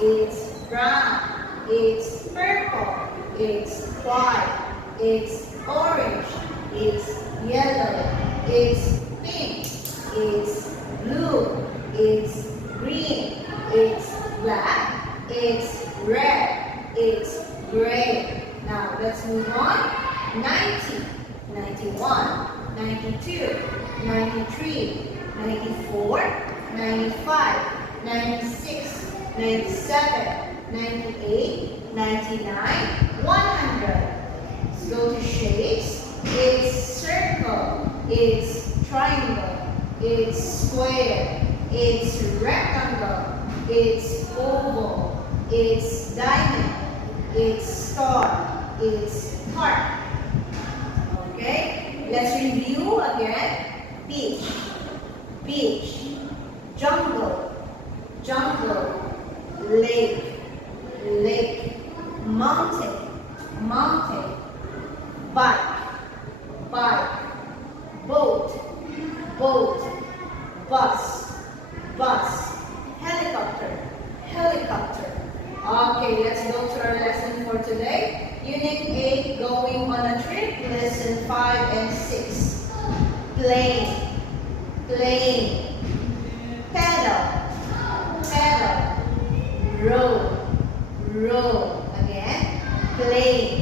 it's brown, it's purple, it's white, it's orange, it's yellow, it's pink, it's blue, it's green, it's black, it's red, it's gray. Now let's move on. 90, 91, 92, 93, 94, 95, 96, 97, 98, 99, 100. Let's go to shapes. It's circle, it's triangle, it's square, it's rectangle, it's oval, it's diamond, it's star, it's heart. Okay, let's review again. Beach, beach, jungle, jungle, lake, lake, mountain, mountain, bike, bike, boat, boat, bus, bus, helicopter, helicopter. Okay, let's go to our lesson for today. Unit 8, going on a trip, lesson 5 and 6. Plane, plane, pedal, pedal, row, row. Again, plane,